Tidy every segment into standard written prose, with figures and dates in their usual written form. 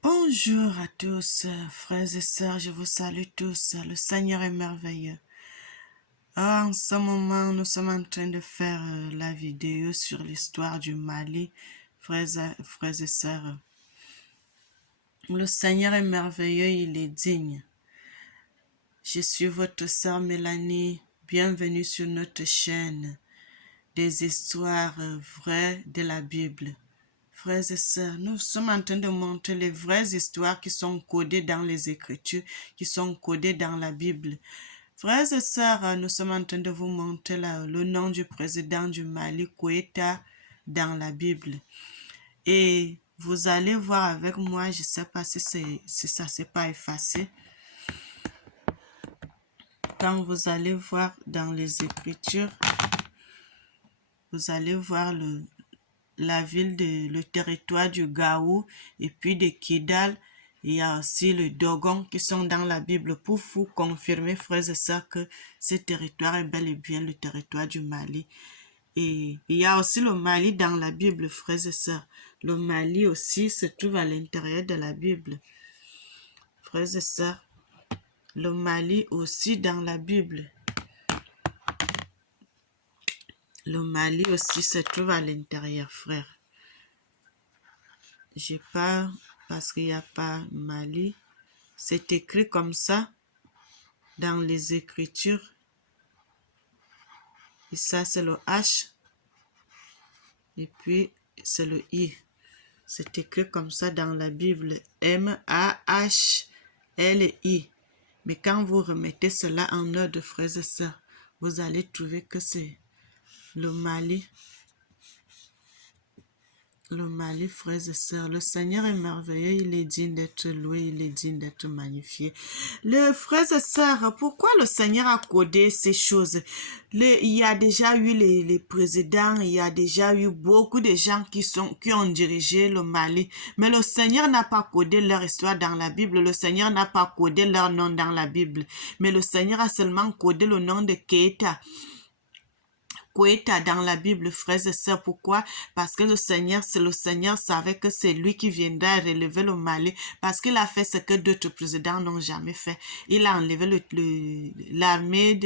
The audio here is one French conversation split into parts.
Bonjour à tous, frères et sœurs, je vous salue tous. Le Seigneur est merveilleux. En ce moment, nous sommes en train de faire la vidéo sur l'histoire du Mali, frères et sœurs. Le Seigneur est merveilleux, il est digne. Je suis votre sœur Mélanie. Bienvenue sur notre chaîne des histoires vraies de la Bible. Frères et sœurs, nous sommes en train de montrer les vraies histoires qui sont codées dans les Écritures, qui sont codées dans la Bible. Frères et sœurs, nous sommes en train de vous montrer le nom du président du Mali, Koïta, dans la Bible. Et vous allez voir avec moi, je ne sais pas si ça ne s'est pas effacé. Quand vous allez voir dans les Écritures, vous allez voir la ville, le territoire du Gaou et puis de Kidal. Il y a aussi le Dogon qui sont dans la Bible pour vous confirmer, frères et sœurs, que ce territoire est bel et bien le territoire du Mali. Et il y a aussi le Mali dans la Bible, frères et sœurs. Le Mali aussi se trouve à l'intérieur de la Bible. Frères et sœurs, le Mali aussi dans la Bible. Le Mali aussi se trouve à l'intérieur, frère. J'ai pas, parce qu'il n'y a pas Mali. C'est écrit comme ça dans les Écritures. Et ça, c'est le H. Et puis, c'est le I. C'est écrit comme ça dans la Bible. M-A-H-L-I. Mais quand vous remettez cela en ordre, frères et sœurs, vous allez trouver que c'est le Mali. Le Mali, frères et sœurs, le Seigneur est merveilleux, il est digne d'être loué, il est digne d'être magnifié. Les frères et sœurs, pourquoi le Seigneur a codé ces choses? Il y a déjà eu les présidents, il y a déjà eu beaucoup de gens qui ont dirigé le Mali, mais le Seigneur n'a pas codé leur histoire dans la Bible, le Seigneur n'a pas codé leur nom dans la Bible, mais le Seigneur a seulement codé le nom de Keïta. Koïta dans la Bible, frères et sœurs. Pourquoi? Parce que le Seigneur savait que c'est lui qui viendra relever le Mali, parce qu'il a fait ce que d'autres présidents n'ont jamais fait. Il a enlevé l'armée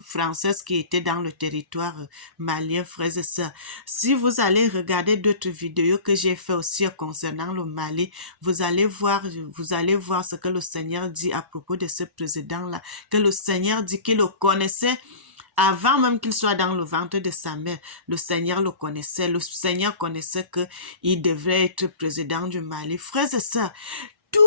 française qui était dans le territoire malien, frères et sœurs. Si vous allez regarder d'autres vidéos que j'ai fait aussi concernant le Mali, vous allez voir ce que le Seigneur dit à propos de ce président-là, que le Seigneur dit qu'il le connaissait. Avant même qu'il soit dans le ventre de sa mère, le Seigneur le connaissait. Le Seigneur connaissait qu'il devrait être président du Mali. Frères et sœurs, tout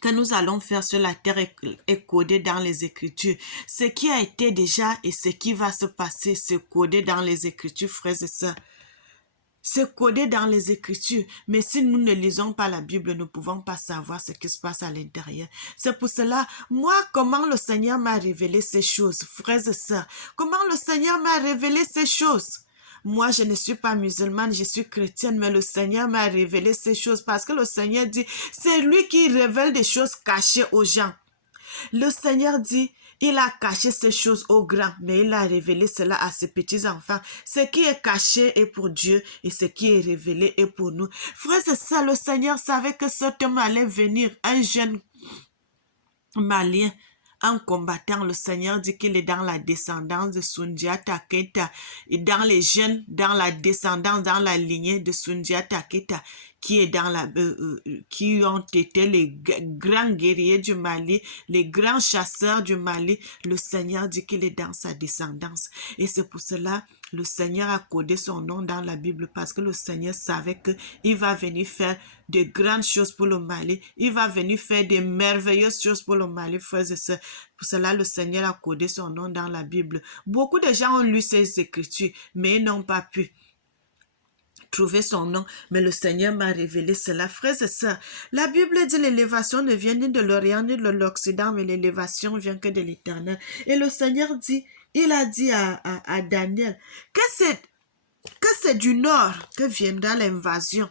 que nous allons faire sur la terre est codé dans les Écritures. Ce qui a été déjà et ce qui va se passer, c'est codé dans les Écritures, frères et sœurs. C'est codé dans les Écritures, mais si nous ne lisons pas la Bible, nous ne pouvons pas savoir ce qui se passe à l'intérieur. C'est pour cela, moi, comment le Seigneur m'a révélé ces choses, frères et sœurs, comment le Seigneur m'a révélé ces choses. Moi, je ne suis pas musulmane, je suis chrétienne, mais le Seigneur m'a révélé ces choses parce que le Seigneur dit, c'est lui qui révèle des choses cachées aux gens. Le Seigneur dit, il a caché ces choses aux grands, mais il a révélé cela à ses petits-enfants. Ce qui est caché est pour Dieu et ce qui est révélé est pour nous. Frère, c'est ça, le Seigneur savait que cet homme allait venir, un jeune Malien, un combattant. Le Seigneur dit qu'il est dans la descendance de Sundiata Keita et dans les jeunes, dans la descendance, dans la lignée de Sundiata Keita qui est qui ont été les grands guerriers du Mali, les grands chasseurs du Mali. Le Seigneur dit qu'il est dans sa descendance et c'est pour cela le Seigneur a codé son nom dans la Bible parce que le Seigneur savait qu'il va venir faire de grandes choses pour le Mali. Il va venir faire de merveilleuses choses pour le Mali, frères et sœurs. Pour cela, le Seigneur a codé son nom dans la Bible. Beaucoup de gens ont lu ces écritures, mais ils n'ont pas pu trouver son nom, mais le Seigneur m'a révélé cela. Frères et sœurs, la Bible dit l'élévation ne vient ni de l'Orient ni de l'Occident, mais l'élévation vient que de l'Éternel. Et le Seigneur dit, il a dit à Daniel que c'est du nord que viendra l'invasion,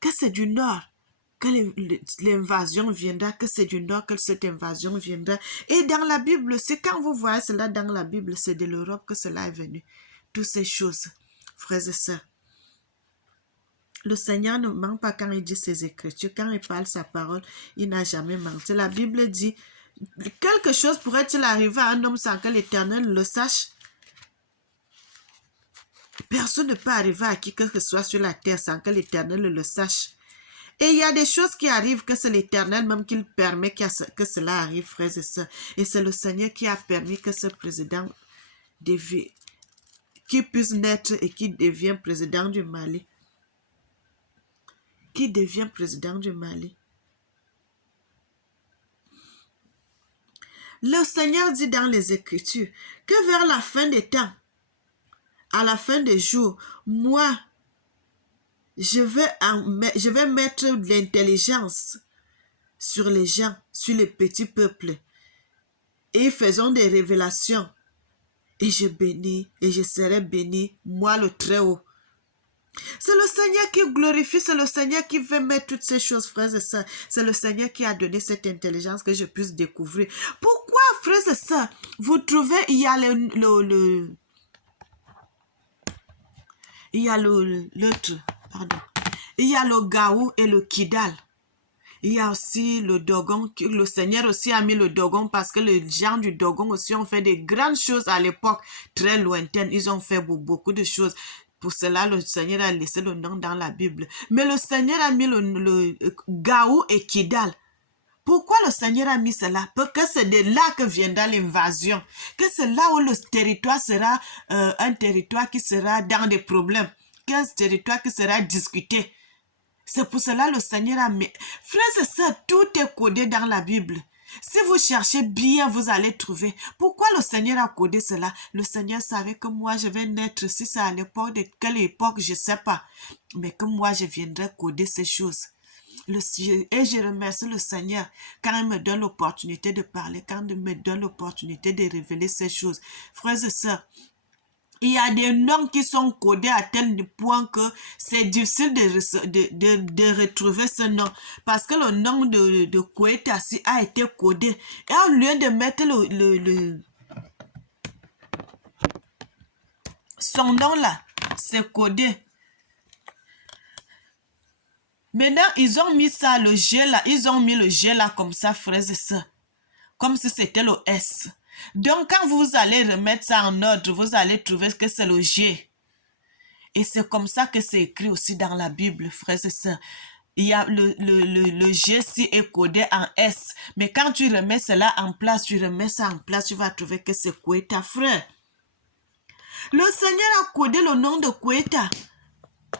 que c'est du nord que l'invasion viendra, que c'est du nord que cette invasion viendra. Et dans la Bible, c'est quand vous voyez cela dans la Bible, c'est de l'Europe que cela est venu. Toutes ces choses, frères et sœurs. Le Seigneur ne ment pas quand il dit ses écritures, quand il parle sa parole, il n'a jamais menti. La Bible dit, quelque chose pourrait-il arriver à un homme sans que l'Éternel le sache? Personne ne peut arriver à qui que ce soit sur la terre sans que l'Éternel le sache. Et il y a des choses qui arrivent que c'est l'Éternel même qui permet que cela arrive, frères et sœurs. Et c'est le Seigneur qui a permis que ce président qui puisse naître et qui devient président du Mali. Qui devient président du Mali. Le Seigneur dit dans les Écritures que vers la fin des temps, à la fin des jours, moi, je vais mettre de l'intelligence sur les gens, sur les petits peuples, et faisons des révélations. Et je bénis, et je serai béni, moi le Très-Haut. C'est le Seigneur qui glorifie, c'est le Seigneur qui veut mettre toutes ces choses, frères et sœurs. C'est le Seigneur qui a donné cette intelligence que je puisse découvrir. Pourquoi, frères et sœurs, vous trouvez, il y a l'autre, pardon. Il y a le Gaou et le Kidal. Il y a aussi le Dogon. Le Seigneur aussi a mis le Dogon parce que les gens du Dogon aussi ont fait des grandes choses à l'époque très lointaine. Ils ont fait beaucoup de choses. Pour cela, le Seigneur a laissé le nom dans la Bible. Mais le Seigneur a mis le Gaou et Kidal. Pourquoi le Seigneur a mis cela? Parce que c'est de là que viendra l'invasion. Que c'est là où le territoire sera un territoire qui sera dans des problèmes. Qu'un territoire qui sera discuté. C'est pour cela le Seigneur a mis. Frères et sœurs, tout est codé dans la Bible. Si vous cherchez bien, vous allez trouver. Pourquoi le Seigneur a codé cela? Le Seigneur savait que moi, je vais naître, si c'est à l'époque, de quelle époque, je ne sais pas. Mais que moi, je viendrai coder ces choses. Et je remercie le Seigneur quand il me donne l'opportunité de parler, quand il me donne l'opportunité de révéler ces choses. Frères et sœurs, il y a des noms qui sont codés à tel point que c'est difficile de retrouver ce nom. Parce que le nom de Kouétassi a été codé. Et au lieu de mettre son nom là, c'est codé. Maintenant, ils ont mis ça, le G là, ils ont mis le G là comme ça, frères et sœurs. Comme si c'était le S. Donc, quand vous allez remettre ça en ordre, vous allez trouver que c'est le G. Et c'est comme ça que c'est écrit aussi dans la Bible, frères et sœurs. Il y a le G si est codé en S. Mais quand tu remets cela en place, tu remets ça en place, tu vas trouver que c'est Kouéta, frère. Le Seigneur a codé le nom de Kouéta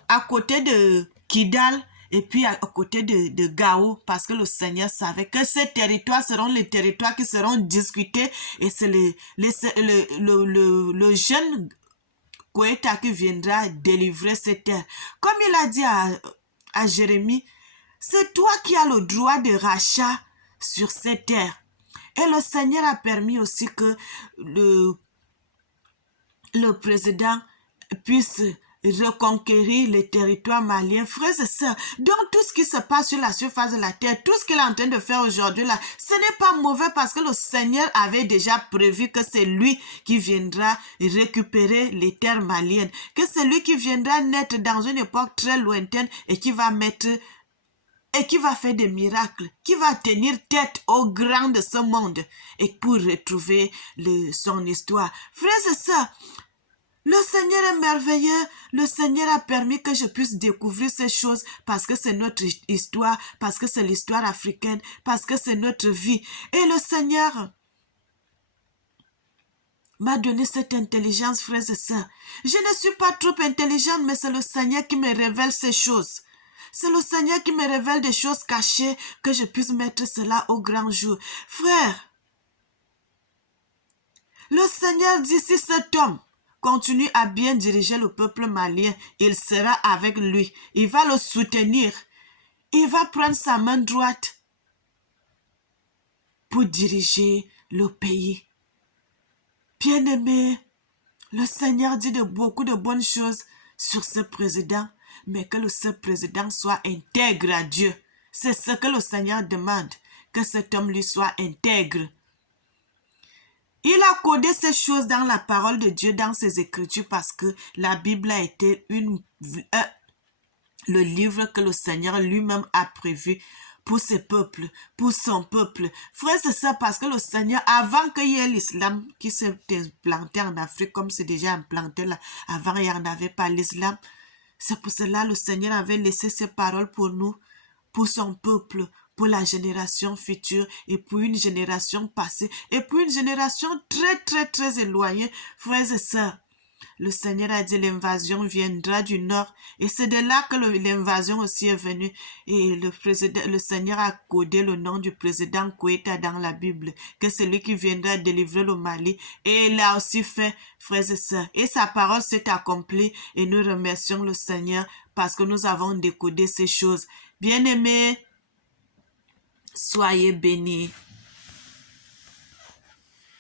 à côté de Kidal et puis à côté de Gao, parce que le Seigneur savait que ces territoires seront les territoires qui seront discutés et c'est le jeune Kouéta qui viendra délivrer ces terres. Comme il a dit à Jérémie, c'est toi qui as le droit de rachat sur ces terres. Et le Seigneur a permis aussi que le président puisse reconquérir les territoires maliens, frères et sœurs. Donc tout ce qui se passe sur la surface de la terre, tout ce qu'il est en train de faire aujourd'hui là, ce n'est pas mauvais parce que le Seigneur avait déjà prévu que c'est lui qui viendra récupérer les terres maliennes, que c'est lui qui viendra naître dans une époque très lointaine et qui va faire des miracles, qui va tenir tête aux grands de ce monde et pour retrouver son histoire. Frères et sœurs, le Seigneur est merveilleux. Le Seigneur a permis que je puisse découvrir ces choses parce que c'est notre histoire, parce que c'est l'histoire africaine, parce que c'est notre vie. Et le Seigneur m'a donné cette intelligence, frères et sœurs. Je ne suis pas trop intelligente, mais c'est le Seigneur qui me révèle ces choses. C'est le Seigneur qui me révèle des choses cachées, que je puisse mettre cela au grand jour. Frère, le Seigneur dit, si cet homme continue à bien diriger le peuple malien, il sera avec lui. Il va le soutenir. Il va prendre sa main droite pour diriger le pays. Bien-aimé, le Seigneur dit beaucoup de bonnes choses sur ce président, mais que ce président soit intègre à Dieu. C'est ce que le Seigneur demande, que cet homme lui soit intègre. Il a codé ces choses dans la parole de Dieu, dans ses écritures, parce que la Bible a été le livre que le Seigneur lui-même a prévu pour ses peuples, pour son peuple. Frère, c'est ça parce que le Seigneur, avant qu'il y ait l'islam qui s'est implanté en Afrique, comme c'est déjà implanté là, avant il n'y en avait pas l'islam. C'est pour cela que le Seigneur avait laissé ses paroles pour nous, pour son peuple, pour la génération future et pour une génération passée et pour une génération très éloignée. Frères et sœurs, le Seigneur a dit l'invasion viendra du nord et c'est de là que l'invasion aussi est venue. Et le Seigneur a codé le nom du président Koïta dans la Bible, que c'est lui qui viendra délivrer le Mali. Et il l'a aussi fait, frères et sœurs. Et sa parole s'est accomplie et nous remercions le Seigneur parce que nous avons décodé ces choses. Bien-aimés, soyez bénis.